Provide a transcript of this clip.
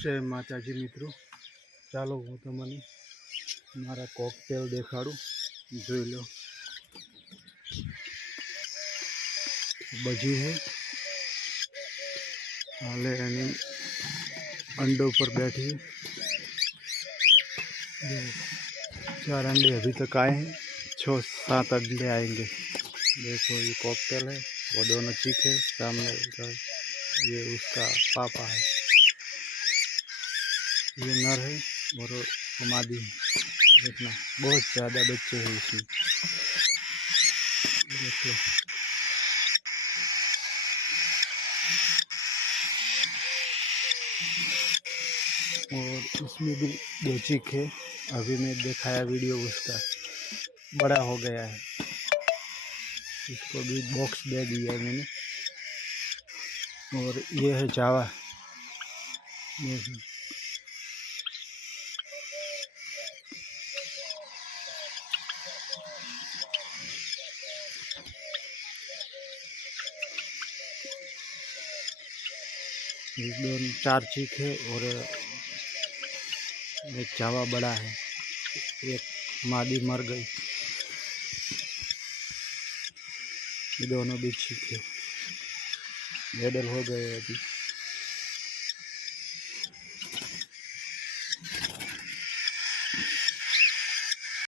जय माताजी मित्रों, चालो हूँ तमने मारा कॉकटेल देखाड़ू। जोई लो, बजी है हाले अंडों पर बैठी। 4 अंडे अभी तक आए हैं, 6-7 अंडे आएंगे। देखो ये कॉकटेल है, वो दोनों चीक है। सामने ये उसका पापा है, ये नर है और मादी है। देखना बहुत ज़्यादा बच्चे हैं इसमें, देखो। और इसमें भी 2 चीक है। अभी मैं दिखाया वीडियो, उसका बड़ा हो गया है। इसको भी बॉक्स दे दिया है मैंने। और ये है जावा, ये 4 चीक है और एक जावा बड़ा है। एक मादी मर गई, ये दोनों भी चीक है, मेडल हो गए अभी।